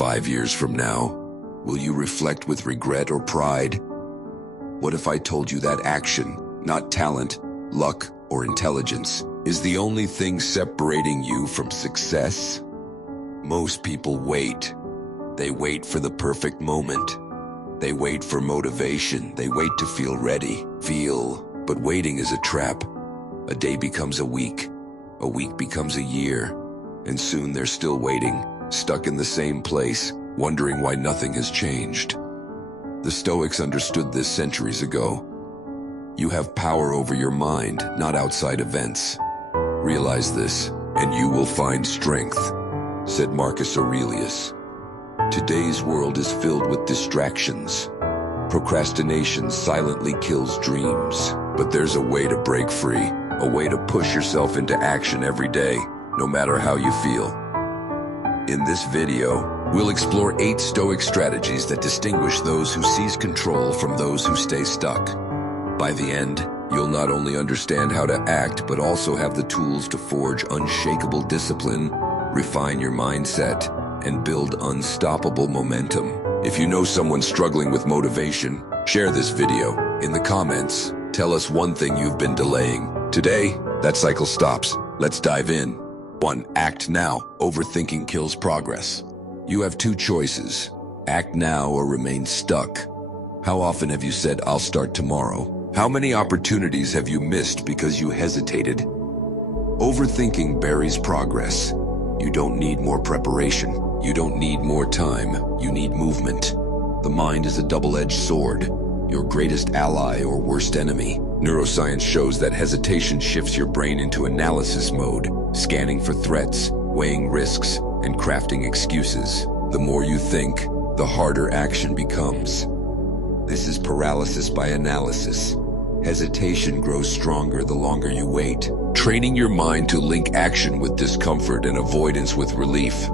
5 years from now, will you reflect with regret or pride? What if I told you that action, not talent, luck, or intelligence, is the only thing separating you from success? Most people wait. They wait for the perfect moment. They wait for motivation. They wait to feel ready. But waiting is a trap. A day becomes a week becomes a year, and soon they're still waiting, stuck in the same place, wondering why nothing has changed. The Stoics understood this centuries ago. You have power over your mind, not outside events. Realize this, and you will find strength, said Marcus Aurelius. Today's world is filled with distractions. Procrastination silently kills dreams. But there's a way to break free, a way to push yourself into action every day, no matter how you feel. In this video, we'll explore 8 Stoic strategies that distinguish those who seize control from those who stay stuck. By the end, you'll not only understand how to act, but also have the tools to forge unshakable discipline, refine your mindset, and build unstoppable momentum. If you know someone struggling with motivation, share this video. In the comments, tell us one thing you've been delaying. Today, that cycle stops. Let's dive in. 1. Act now. Overthinking kills progress. You have 2 choices. Act now or remain stuck. How often have you said, "I'll start tomorrow"? How many opportunities have you missed because you hesitated? Overthinking buries progress. You don't need more preparation. You don't need more time. You need movement. The mind is a double-edged sword, your greatest ally or worst enemy. Neuroscience shows that hesitation shifts your brain into analysis mode, scanning for threats, weighing risks, and crafting excuses. The more you think, the harder action becomes. This is paralysis by analysis. Hesitation grows stronger the longer you wait, training your mind to link action with discomfort and avoidance with relief.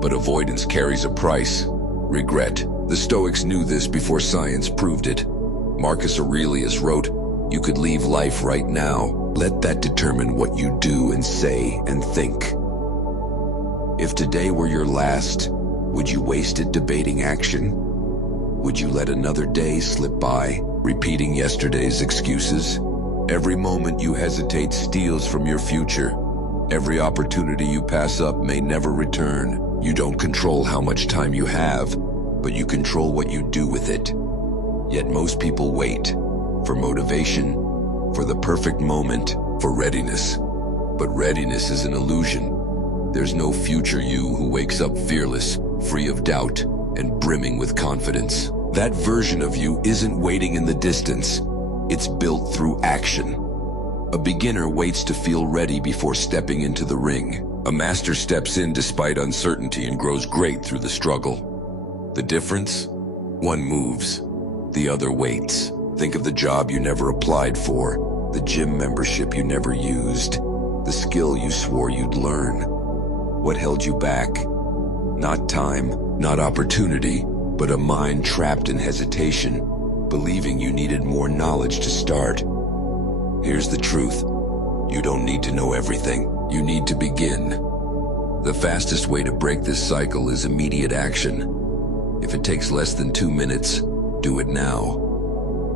But avoidance carries a price: regret. The Stoics knew this before science proved it. Marcus Aurelius wrote, "You could leave life right now. Let that determine what you do and say and think." If today were your last, would you waste it debating action? Would you let another day slip by, repeating yesterday's excuses? Every moment you hesitate steals from your future. Every opportunity you pass up may never return. You don't control how much time you have, but you control what you do with it. Yet most people wait for motivation, for the perfect moment, for readiness. But readiness is an illusion. There's no future you who wakes up fearless, free of doubt, and brimming with confidence. That version of you isn't waiting in the distance. It's built through action. A beginner waits to feel ready before stepping into the ring. A master steps in despite uncertainty and grows great through the struggle. The difference? One moves, the other waits. Think of the job you never applied for, the gym membership you never used, the skill you swore you'd learn. What held you back? Not time, not opportunity, but a mind trapped in hesitation, believing you needed more knowledge to start. Here's the truth. You don't need to know everything. You need to begin. The fastest way to break this cycle is immediate action. If it takes less than 2 minutes, do it now.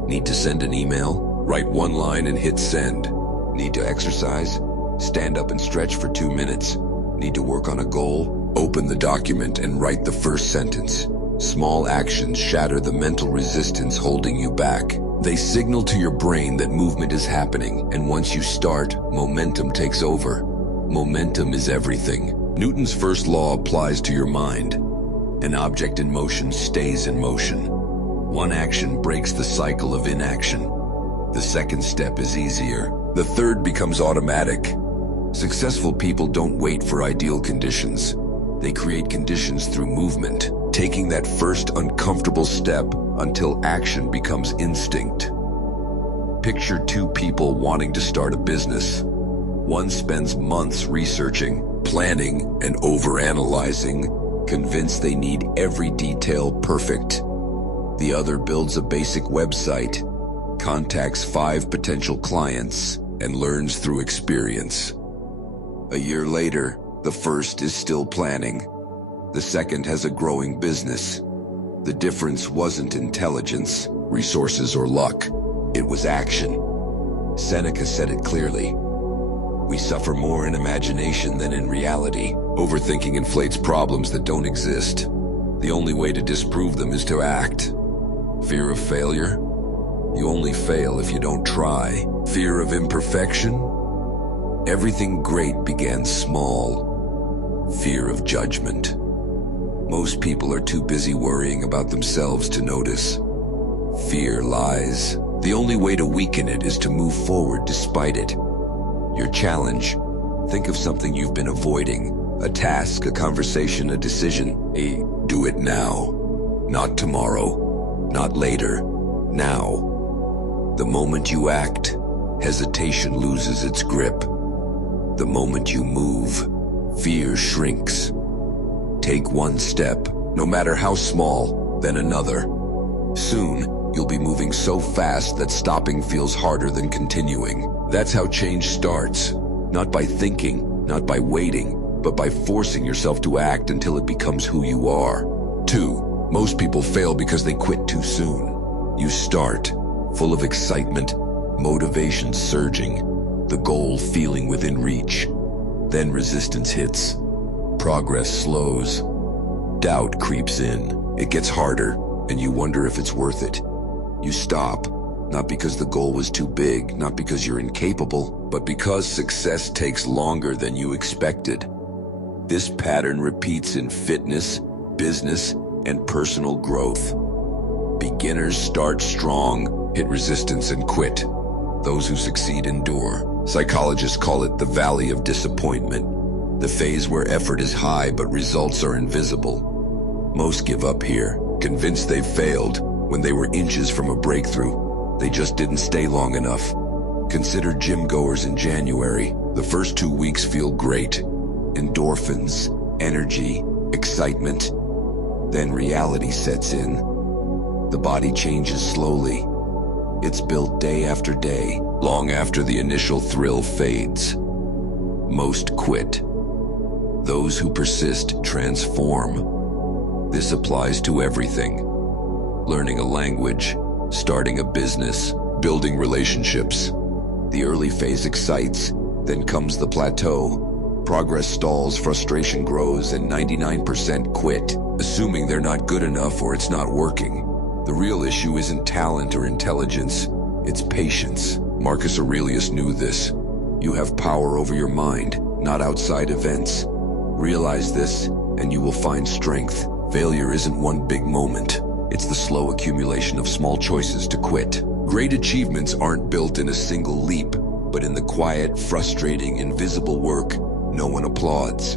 Need to send an email? Write 1 line and hit send. Need to exercise? Stand up and stretch for 2 minutes. Need to work on a goal? Open the document and write the first sentence. Small actions shatter the mental resistance holding you back. They signal to your brain that movement is happening, and once you start, momentum takes over. Momentum is everything. Newton's first law applies to your mind. An object in motion stays in motion. One action breaks the cycle of inaction. The second step is easier. The third becomes automatic. Successful people don't wait for ideal conditions. They create conditions through movement, taking that first uncomfortable step until action becomes instinct. Picture 2 people wanting to start a business. One spends months researching, planning, and overanalyzing, convinced they need every detail perfect. The other builds a basic website, contacts 5 potential clients, and learns through experience. A year later, the first is still planning. The second has a growing business. The difference wasn't intelligence, resources, or luck. It was action. Seneca said it clearly. We suffer more in imagination than in reality. Overthinking inflates problems that don't exist. The only way to disprove them is to act. Fear of failure? You only fail if you don't try. Fear of imperfection? Everything great began small. Fear of judgment. Most people are too busy worrying about themselves to notice. Fear lies. The only way to weaken it is to move forward despite it. Your challenge: think of something you've been avoiding. A task, a conversation, a decision. Do it now. Not tomorrow. Not later. Now. The moment you act, hesitation loses its grip. The moment you move, fear shrinks. Take one step, no matter how small, then another. Soon, you'll be moving so fast that stopping feels harder than continuing. That's how change starts. Not by thinking, not by waiting, but by forcing yourself to act until it becomes who you are. 2. Most people fail because they quit too soon. You start, full of excitement, motivation surging, the goal feeling within reach. Then resistance hits. Progress slows. Doubt creeps in. It gets harder, and you wonder if it's worth it. You stop, not because the goal was too big, not because you're incapable, but because success takes longer than you expected. This pattern repeats in fitness, business, and personal growth. Beginners start strong, hit resistance, and quit. Those who succeed endure. Psychologists call it the valley of disappointment, the phase where effort is high but results are invisible. Most give up here, convinced they've failed, when they were inches from a breakthrough. They just didn't stay long enough. Consider gym goers in January. The first 2 weeks feel great. Endorphins, energy, excitement. Then reality sets in. The body changes slowly. It's built day after day, long after the initial thrill fades. Most quit. Those who persist transform. This applies to everything. Learning a language, starting a business, building relationships. The early phase excites, then comes the plateau. Progress stalls, frustration grows, and 99% quit, assuming they're not good enough or it's not working. The real issue isn't talent or intelligence, it's patience. Marcus Aurelius knew this. You have power over your mind, not outside events. Realize this, and you will find strength. Failure isn't one big moment. It's the slow accumulation of small choices to quit. Great achievements aren't built in a single leap, but in the quiet, frustrating, invisible work no one applauds.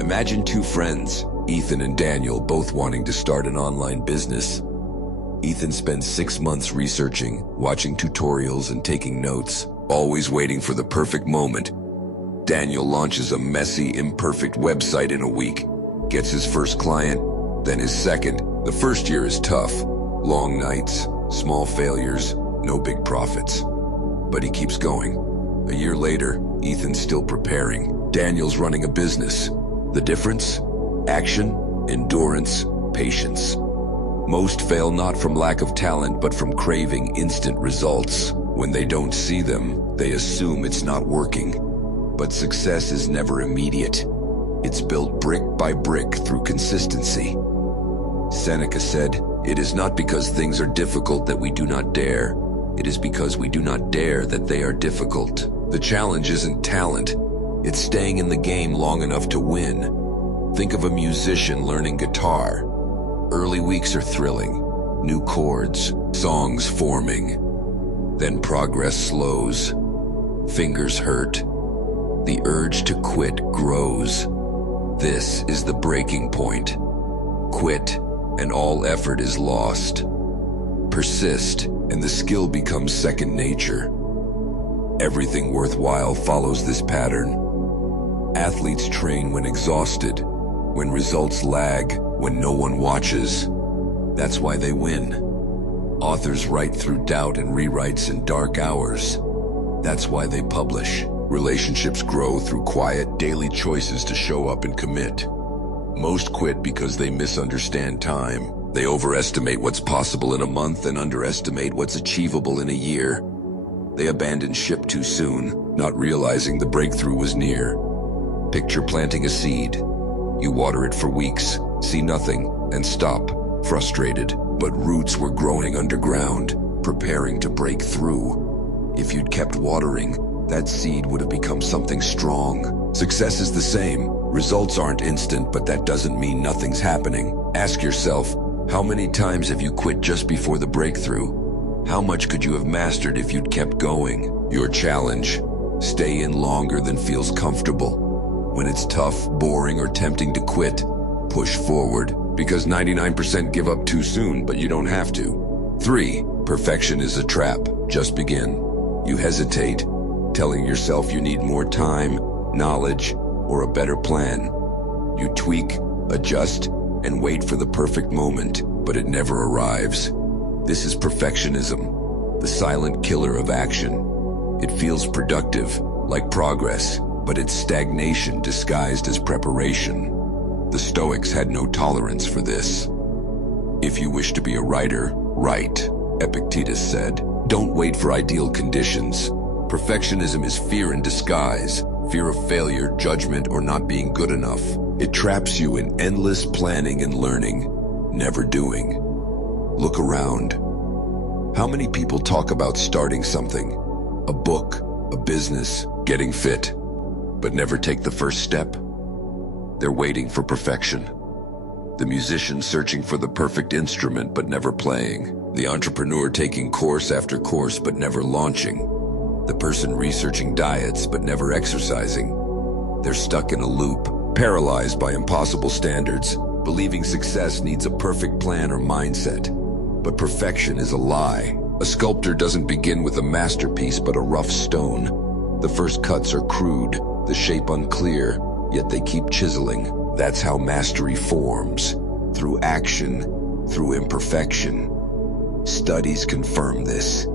Imagine 2 friends, Ethan and Daniel, both wanting to start an online business. Ethan spends 6 months researching, watching tutorials, and taking notes, always waiting for the perfect moment. Daniel launches a messy, imperfect website in a week, gets his first client, then his second. The first year is tough. Long nights, small failures, no big profits. But he keeps going. A year later, Ethan's still preparing. Daniel's running a business. The difference? Action, endurance, patience. Most fail not from lack of talent, but from craving instant results. When they don't see them, they assume it's not working. But success is never immediate. It's built brick by brick through consistency. Seneca said, "It is not because things are difficult that we do not dare. It is because we do not dare that they are difficult." The challenge isn't talent. It's staying in the game long enough to win. Think of a musician learning guitar. Early weeks are thrilling. New chords, songs forming. Then progress slows. Fingers hurt. The urge to quit grows. This is the breaking point. Quit, and all effort is lost. Persist, and the skill becomes second nature. Everything worthwhile follows this pattern. Athletes train when exhausted, when results lag, when no one watches. That's why they win. Authors write through doubt and rewrites in dark hours. That's why they publish. Relationships grow through quiet, daily choices to show up and commit. Most quit because they misunderstand time. They overestimate what's possible in a month and underestimate what's achievable in a year. They abandon ship too soon, not realizing the breakthrough was near. Picture planting a seed. You water it for weeks, see nothing, and stop, frustrated. But roots were growing underground, preparing to break through. If you'd kept watering, that seed would have become something strong. Success is the same. Results aren't instant, but that doesn't mean nothing's happening. Ask yourself, how many times have you quit just before the breakthrough? How much could you have mastered if you'd kept going? Your challenge: stay in longer than feels comfortable. When it's tough, boring, or tempting to quit, push forward, because 99% give up too soon, but you don't have to. 3. Perfection is a trap. Just begin. You hesitate, telling yourself you need more time, knowledge, or a better plan. You tweak, adjust, and wait for the perfect moment, but it never arrives. This is perfectionism, the silent killer of action. It feels productive, like progress, but it's stagnation disguised as preparation. The Stoics had no tolerance for this. If you wish to be a writer, write, Epictetus said. Don't wait for ideal conditions. Perfectionism is fear in disguise, fear of failure, judgment, or not being good enough. It traps you in endless planning and learning, never doing. Look around. How many people talk about starting something? A book, a business, getting fit, but never take the first step? They're waiting for perfection. The musician searching for the perfect instrument but never playing. The entrepreneur taking course after course but never launching. The person researching diets but never exercising. They're stuck in a loop, paralyzed by impossible standards, believing success needs a perfect plan or mindset. But perfection is a lie. A sculptor doesn't begin with a masterpiece but a rough stone. The first cuts are crude, the shape unclear, yet they keep chiseling. That's how mastery forms, through action, through imperfection. Studies confirm this.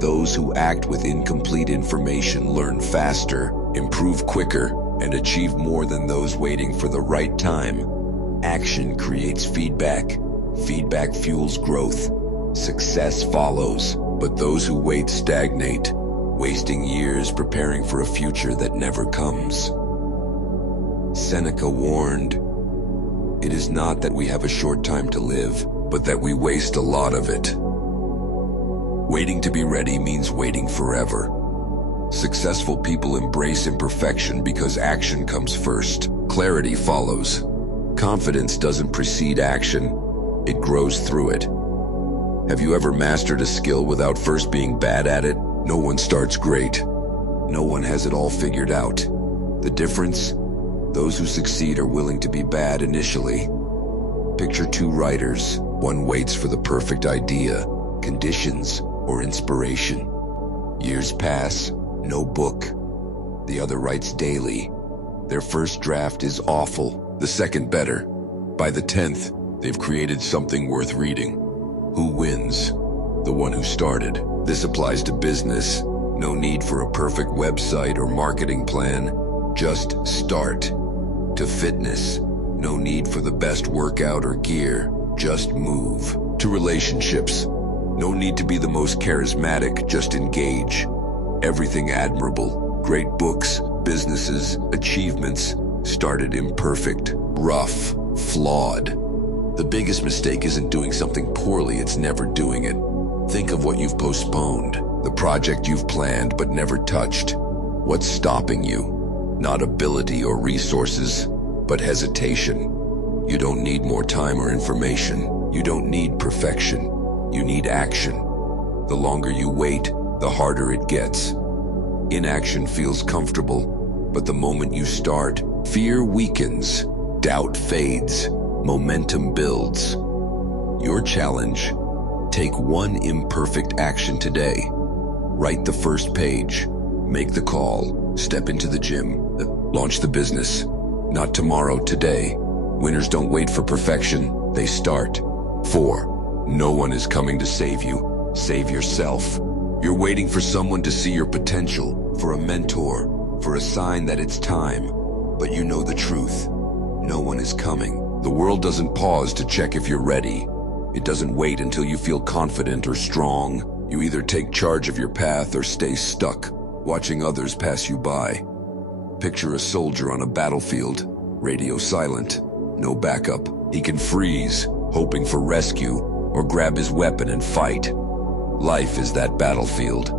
Those who act with incomplete information learn faster, improve quicker, and achieve more than those waiting for the right time. Action creates feedback. Feedback fuels growth. Success follows, but those who wait stagnate, wasting years preparing for a future that never comes. Seneca warned, "It is not that we have a short time to live, but that we waste a lot of it." Waiting to be ready means waiting forever. Successful people embrace imperfection because action comes first. Clarity follows. Confidence doesn't precede action. It grows through it. Have you ever mastered a skill without first being bad at it? No one starts great. No one has it all figured out. The difference? Those who succeed are willing to be bad initially. Picture two writers. One waits for the perfect idea, conditions, or inspiration. Years pass, no book. The other writes daily. Their first draft is awful, the second better. By the 10th, they've created something worth reading. Who wins? The one who started. This applies to business. No need for a perfect website or marketing plan. Just start. To fitness. No need for the best workout or gear. Just move. To relationships. No need to be the most charismatic, just engage. Everything admirable. Great books, businesses, achievements started imperfect, rough, flawed. The biggest mistake isn't doing something poorly, it's never doing it. Think of what you've postponed, the project you've planned but never touched. What's stopping you? Not ability or resources, but hesitation. You don't need more time or information. You don't need perfection. You need action. The longer you wait, the harder it gets. Inaction feels comfortable, but the moment you start, fear weakens, doubt fades, momentum builds. Your challenge: take one imperfect action today. Write the first page, make the call, step into the gym, launch the business. Not tomorrow, today. Winners don't wait for perfection, they start. 4. No one is coming to save you. Save yourself. You're waiting for someone to see your potential, for a mentor, for a sign that it's time. But you know the truth. No one is coming. The world doesn't pause to check if you're ready. It doesn't wait until you feel confident or strong. You either take charge of your path or stay stuck, watching others pass you by. Picture a soldier on a battlefield, radio silent, no backup. He can freeze, hoping for rescue, or grab his weapon and fight. Life is that battlefield.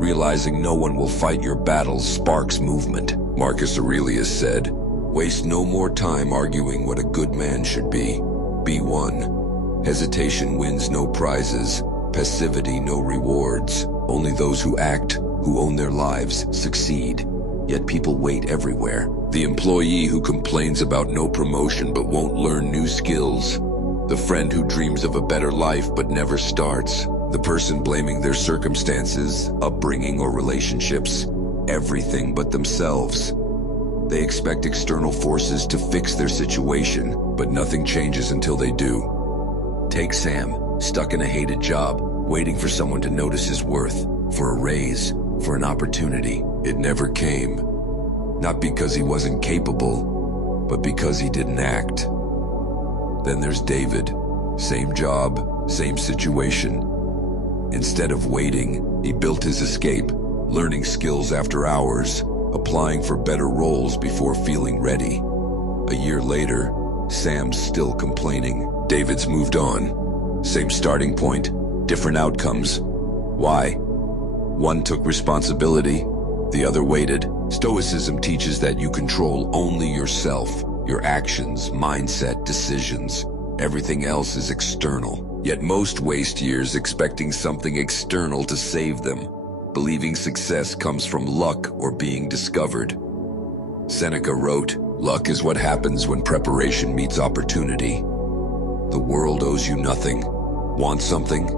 Realizing no one will fight your battles sparks movement. Marcus Aurelius said, "Waste no more time arguing what a good man should be. Be one. Hesitation wins no prizes, passivity no rewards. Only those who act, who own their lives, succeed." Yet people wait everywhere. The employee who complains about no promotion but won't learn new skills. The friend who dreams of a better life but never starts. The person blaming their circumstances, upbringing, or relationships. Everything but themselves. They expect external forces to fix their situation, but nothing changes until they do. Take Sam, stuck in a hated job, waiting for someone to notice his worth, for a raise, for an opportunity. It never came. Not because he wasn't capable, but because he didn't act. Then there's David. Same job, same situation. Instead of waiting, he built his escape, learning skills after hours, applying for better roles before feeling ready. A year later, Sam's still complaining. David's moved on. Same starting point, different outcomes. Why? One took responsibility, the other waited. Stoicism teaches that you control only yourself, your actions, mindset, decisions. Everything else is external. Yet most waste years expecting something external to save them, believing success comes from luck or being discovered. Seneca wrote, "Luck is what happens when preparation meets opportunity." The world owes you nothing. Want something?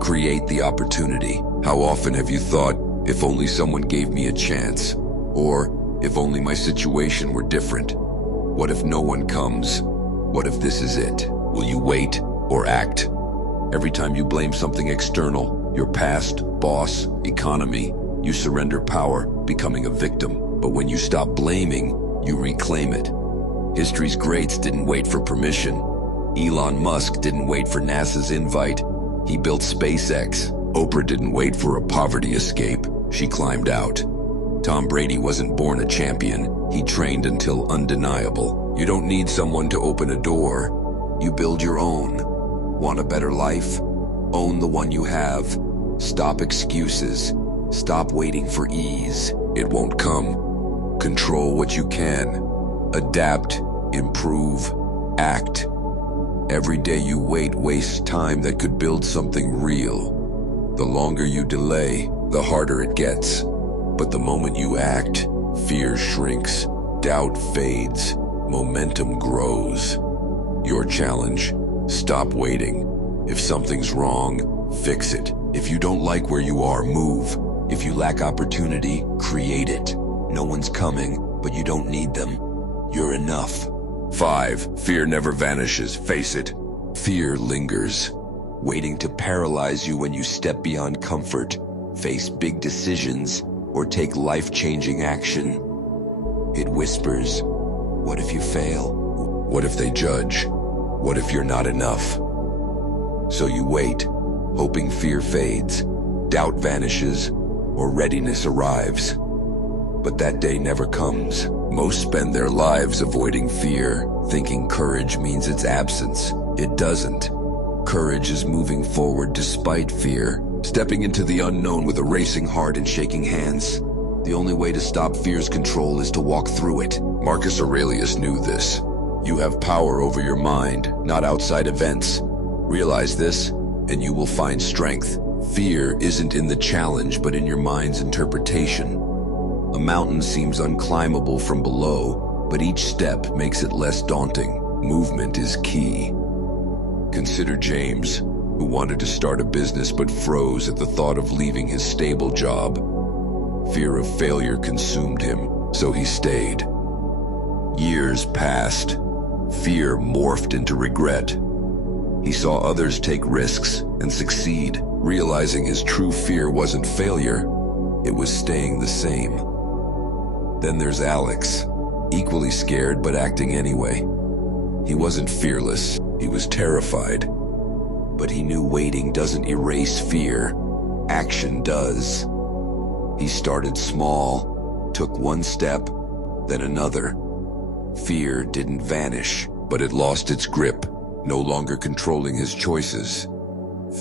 Create the opportunity. How often have you thought, if only someone gave me a chance? Or, if only my situation were different? What if no one comes? What if this is it? Will you wait or act? Every time you blame something external, your past, boss, economy, you surrender power, becoming a victim. But when you stop blaming, you reclaim it. History's greats didn't wait for permission. Elon Musk didn't wait for NASA's invite. He built SpaceX. Oprah didn't wait for a poverty escape. She climbed out. Tom Brady wasn't born a champion. He trained until undeniable. You don't need someone to open a door. You build your own. Want a better life? Own the one you have. Stop excuses. Stop waiting for ease. It won't come. Control what you can. Adapt, improve, act. Every day you wait wastes time that could build something real. The longer you delay, the harder it gets. But the moment you act, fear shrinks, doubt fades, momentum grows. Your challenge: stop waiting. If something's wrong, fix it. If you don't like where you are, move. If you lack opportunity, create it. No one's coming, but you don't need them. You're enough. 5. Fear never vanishes. Face it. Fear lingers, waiting to paralyze you when you step beyond comfort, face big decisions, or take life-changing action. It whispers, what if you fail? What if they judge? What if you're not enough? So you wait, hoping fear fades, doubt vanishes, or readiness arrives. But that day never comes. Most spend their lives avoiding fear, thinking courage means its absence. It doesn't. Courage is moving forward despite fear, stepping into the unknown with a racing heart and shaking hands. The only way to stop fear's control is to walk through it. Marcus Aurelius knew this. You have power over your mind, not outside events. Realize this, and you will find strength. Fear isn't in the challenge, but in your mind's interpretation. A mountain seems unclimbable from below, but each step makes it less daunting. Movement is key. Consider James, who wanted to start a business but froze at the thought of leaving his stable job. Fear of failure consumed him, so he stayed. Years passed. Fear morphed into regret. He saw others take risks and succeed, realizing his true fear wasn't failure, it was staying the same. Then there's Alex, equally scared but acting anyway. He wasn't fearless, he was terrified. But he knew waiting doesn't erase fear, action does. He started small, took one step, then another. Fear didn't vanish, but it lost its grip, no longer controlling his choices.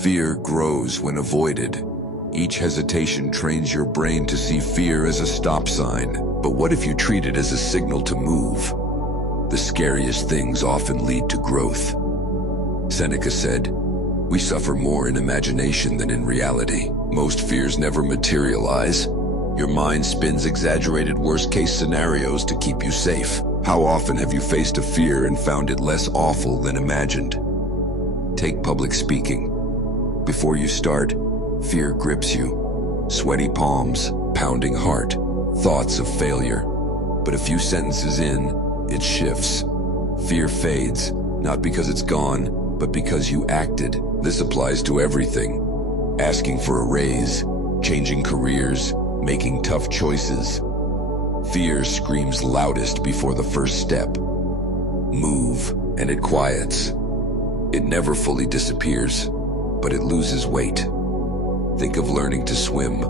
Fear grows when avoided. Each hesitation trains your brain to see fear as a stop sign. But what if you treat it as a signal to move? The scariest things often lead to growth. Seneca said, "We suffer more in imagination than in reality." Most fears never materialize. Your mind spins exaggerated worst-case scenarios to keep you safe. How often have you faced a fear and found it less awful than imagined? Take public speaking. Before you start, fear grips you. Sweaty palms, pounding heart, thoughts of failure. But a few sentences in, it shifts. Fear fades, not because it's gone, but because you acted. This applies to everything. Asking for a raise, changing careers, making tough choices. Fear screams loudest before the first step. Move, and it quiets. It never fully disappears, but it loses weight. Think of learning to swim.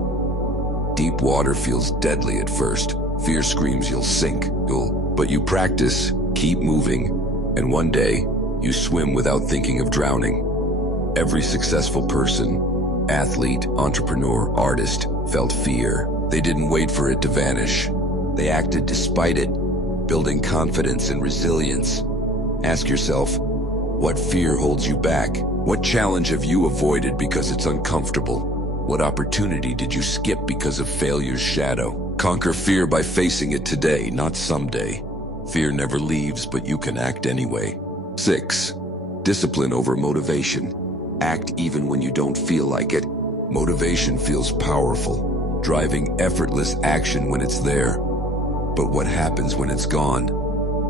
Deep water feels deadly at first. Fear screams you'll sink, but you practice, keep moving, and one day, you swim without thinking of drowning. Every successful person, athlete, entrepreneur, artist, felt fear. They didn't wait for it to vanish. They acted despite it, building confidence and resilience. Ask yourself, what fear holds you back? What challenge have you avoided because it's uncomfortable? What opportunity did you skip because of failure's shadow? Conquer fear by facing it today, not someday. Fear never leaves, but you can act anyway. 6. Discipline over motivation. Act even when you don't feel like it. Motivation feels powerful, driving effortless action when it's there. But what happens when it's gone?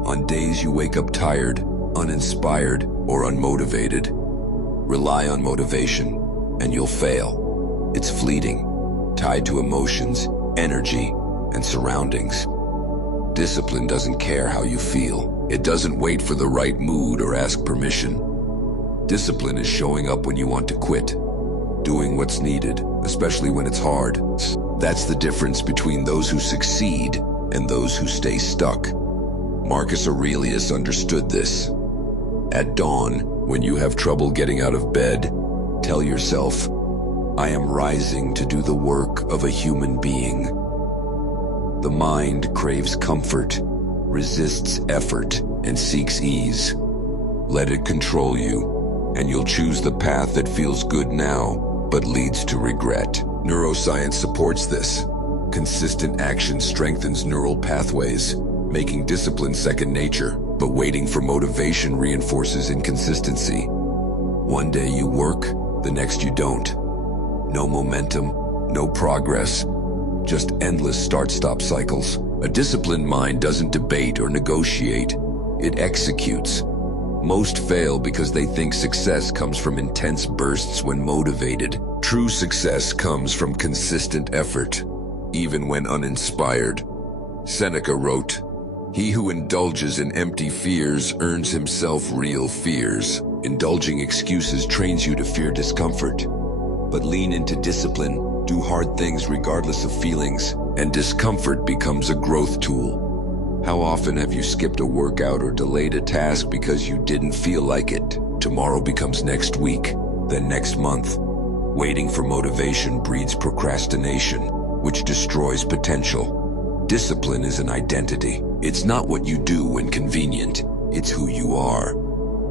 On days you wake up tired, uninspired, or unmotivated, rely on motivation, and you'll fail. It's fleeting, tied to emotions, energy, and surroundings. Discipline doesn't care how you feel. It doesn't wait for the right mood or ask permission. Discipline is showing up when you want to quit, doing what's needed, especially when it's hard. That's the difference between those who succeed and those who stay stuck. Marcus Aurelius understood this. At dawn, when you have trouble getting out of bed, tell yourself, I am rising to do the work of a human being. The mind craves comfort, resists effort, and seeks ease. Let it control you, and you'll choose the path that feels good now, but leads to regret. Neuroscience supports this. Consistent action strengthens neural pathways, making discipline second nature, but waiting for motivation reinforces inconsistency. One day you work, the next you don't. No momentum, no progress, just endless start-stop cycles. A disciplined mind doesn't debate or negotiate, it executes. Most fail because they think success comes from intense bursts when motivated. True success comes from consistent effort, even when uninspired. Seneca wrote, "He who indulges in empty fears earns himself real fears." Indulging excuses trains you to fear discomfort. But lean into discipline, do hard things regardless of feelings, and discomfort becomes a growth tool. How often have you skipped a workout or delayed a task because you didn't feel like it? Tomorrow becomes next week, then next month. Waiting for motivation breeds procrastination, which destroys potential. Discipline is an identity. It's not what you do when convenient, it's who you are.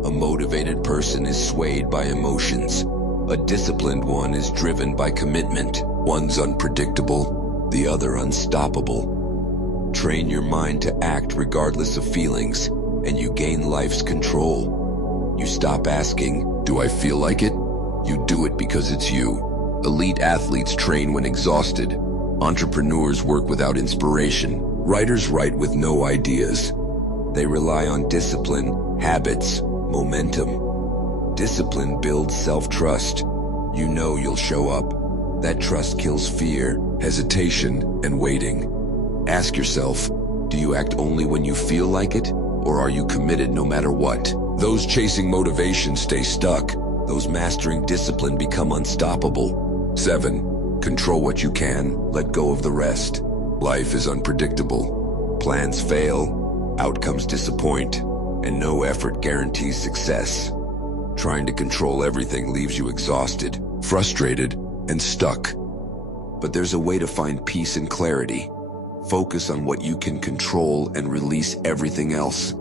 A motivated person is swayed by emotions. A disciplined one is driven by commitment. One's unpredictable, the other unstoppable. Train your mind to act regardless of feelings, and you gain life's control. You stop asking, do I feel like it? You do it because it's you. Elite athletes train when exhausted. Entrepreneurs work without inspiration. Writers write with no ideas. They rely on discipline, habits, momentum. Discipline builds self-trust. You know you'll show up. That trust kills fear, hesitation, and waiting. Ask yourself, do you act only when you feel like it? Or are you committed no matter what? Those chasing motivation stay stuck. Those mastering discipline become unstoppable. 7. Control what you can, let go of the rest. Life is unpredictable. Plans fail, outcomes disappoint, and no effort guarantees success. Trying to control everything leaves you exhausted, frustrated, and stuck. But there's a way to find peace and clarity. Focus on what you can control and release everything else.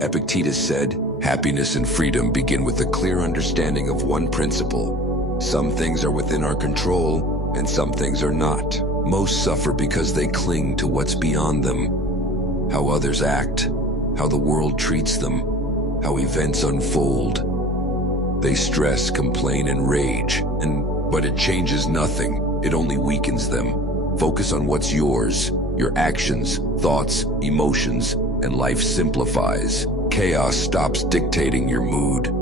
Epictetus said, "Happiness and freedom begin with a clear understanding of one principle. Some things are within our control, and some things are not. Most suffer because they cling to what's beyond them. How others act, how the world treats them, how events unfold. They stress, complain, and rage, but it changes nothing. It only weakens them. Focus on what's yours, your actions, thoughts, emotions, and life simplifies. Chaos stops dictating your mood.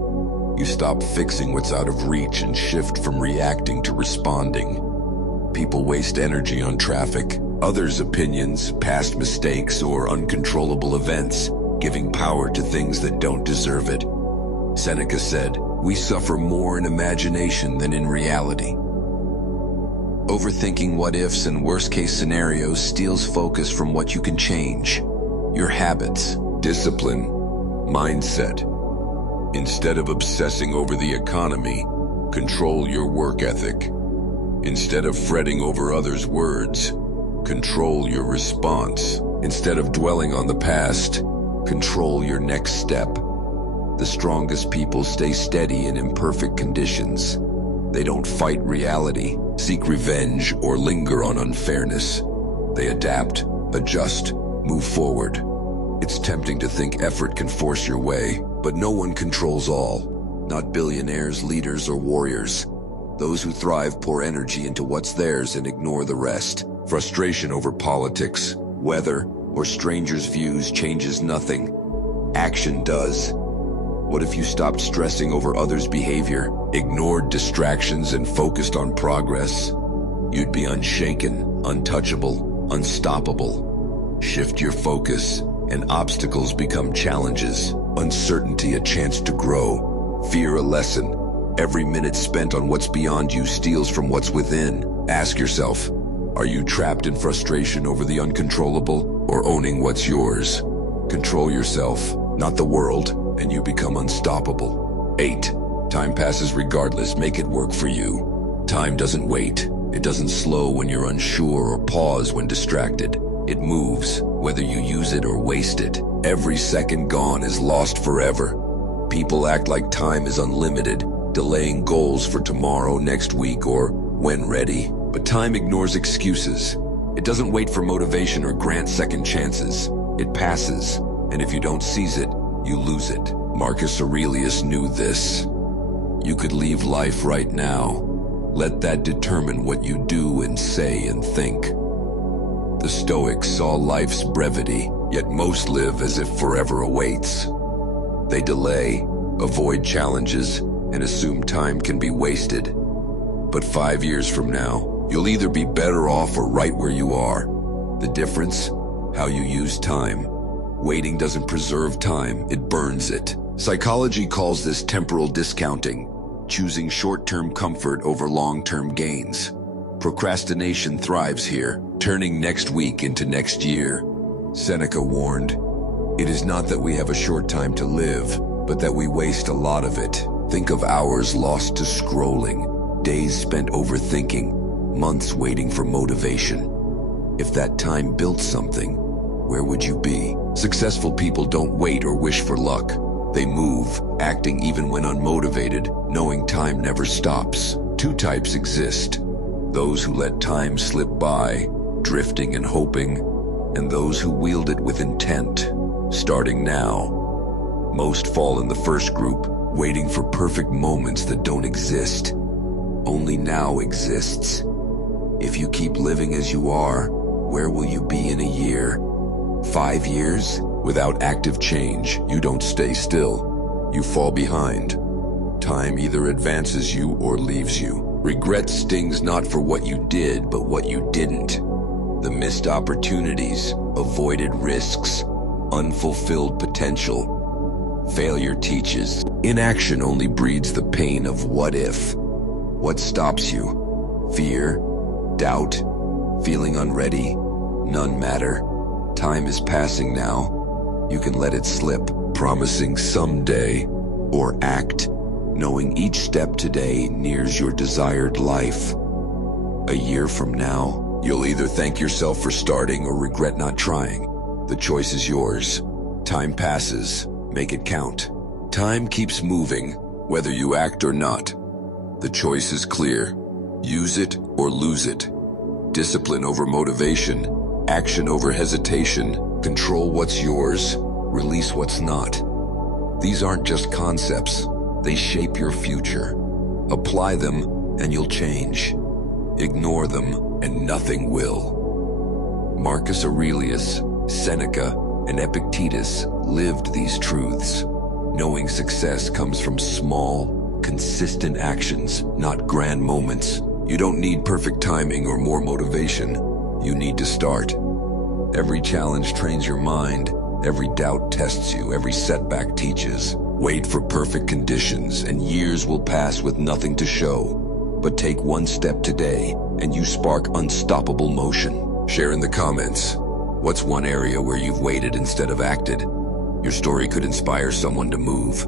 You stop fixing what's out of reach and shift from reacting to responding. People waste energy on traffic, others' opinions, past mistakes, or uncontrollable events, giving power to things that don't deserve it. Seneca said, "We suffer more in imagination than in reality." Overthinking what-ifs and worst-case scenarios steals focus from what you can change. Your habits, discipline, mindset. Instead of obsessing over the economy, control your work ethic. Instead of fretting over others' words, control your response. Instead of dwelling on the past, control your next step. The strongest people stay steady in imperfect conditions. They don't fight reality, seek revenge, or linger on unfairness. They adapt, adjust, move forward. It's tempting to think effort can force your way, but no one controls all. Not billionaires, leaders, or warriors. Those who thrive pour energy into what's theirs and ignore the rest. Frustration over politics, weather, or strangers' views changes nothing. Action does. What if you stopped stressing over others' behavior, ignored distractions, and focused on progress? You'd be unshaken, untouchable, unstoppable. Shift your focus, and obstacles become challenges. Uncertainty a chance to grow. Fear a lesson. Every minute spent on what's beyond you steals from what's within. Ask yourself, are you trapped in frustration over the uncontrollable, or owning what's yours? Control yourself, not the world, and you become unstoppable. 8. Time passes regardless. Make it work for you. Time doesn't wait. It doesn't slow when you're unsure or pause when distracted. It moves, whether you use it or waste it. Every second gone is lost forever. People act like time is unlimited, delaying goals for tomorrow, next week, or when ready. But time ignores excuses. It doesn't wait for motivation or grant second chances. It passes, and if you don't seize it, you lose it. Marcus Aurelius knew this. You could leave life right now. Let that determine what you do and say and think. The Stoics saw life's brevity, yet most live as if forever awaits. They delay, avoid challenges, and assume time can be wasted. But 5 years from now, you'll either be better off or right where you are. The difference? How you use time. Waiting doesn't preserve time, it burns it. Psychology calls this temporal discounting, choosing short-term comfort over long-term gains. Procrastination thrives here, turning next week into next year. Seneca warned, "It is not that we have a short time to live, but that we waste a lot of it." Think of hours lost to scrolling, days spent overthinking, months waiting for motivation. If that time built something, where would you be? Successful people don't wait or wish for luck. They move, acting even when unmotivated, knowing time never stops. Two types exist: those who let time slip by, drifting and hoping, and those who wield it with intent, starting now. Most fall in the first group, waiting for perfect moments that don't exist. Only now exists. If you keep living as you are, where will you be in a year? 5 years? Without active change, you don't stay still. You fall behind. Time either advances you or leaves you. Regret stings not for what you did, but what you didn't. The missed opportunities, avoided risks, unfulfilled potential. Failure teaches. Inaction only breeds the pain of what if. What stops you? Fear? Doubt? Feeling unready? None matter. Time is passing now. You can let it slip, promising someday, or act, knowing each step today nears your desired life. A year from now, you'll either thank yourself for starting or regret not trying. The choice is yours. Time passes. Make it count. Time keeps moving, whether you act or not. The choice is clear. Use it or lose it. Discipline over motivation. Action over hesitation. Control what's yours. Release what's not. These aren't just concepts. They shape your future. Apply them and you'll change. Ignore them and nothing will. Marcus Aurelius, Seneca, and Epictetus lived these truths, knowing success comes from small, consistent actions, not grand moments. You don't need perfect timing or more motivation. You need to start. Every challenge trains your mind. Every doubt tests you. Every setback teaches. Wait for perfect conditions, and years will pass with nothing to show. But take one step today, and you spark unstoppable motion. Share in the comments. What's one area where you've waited instead of acted? Your story could inspire someone to move.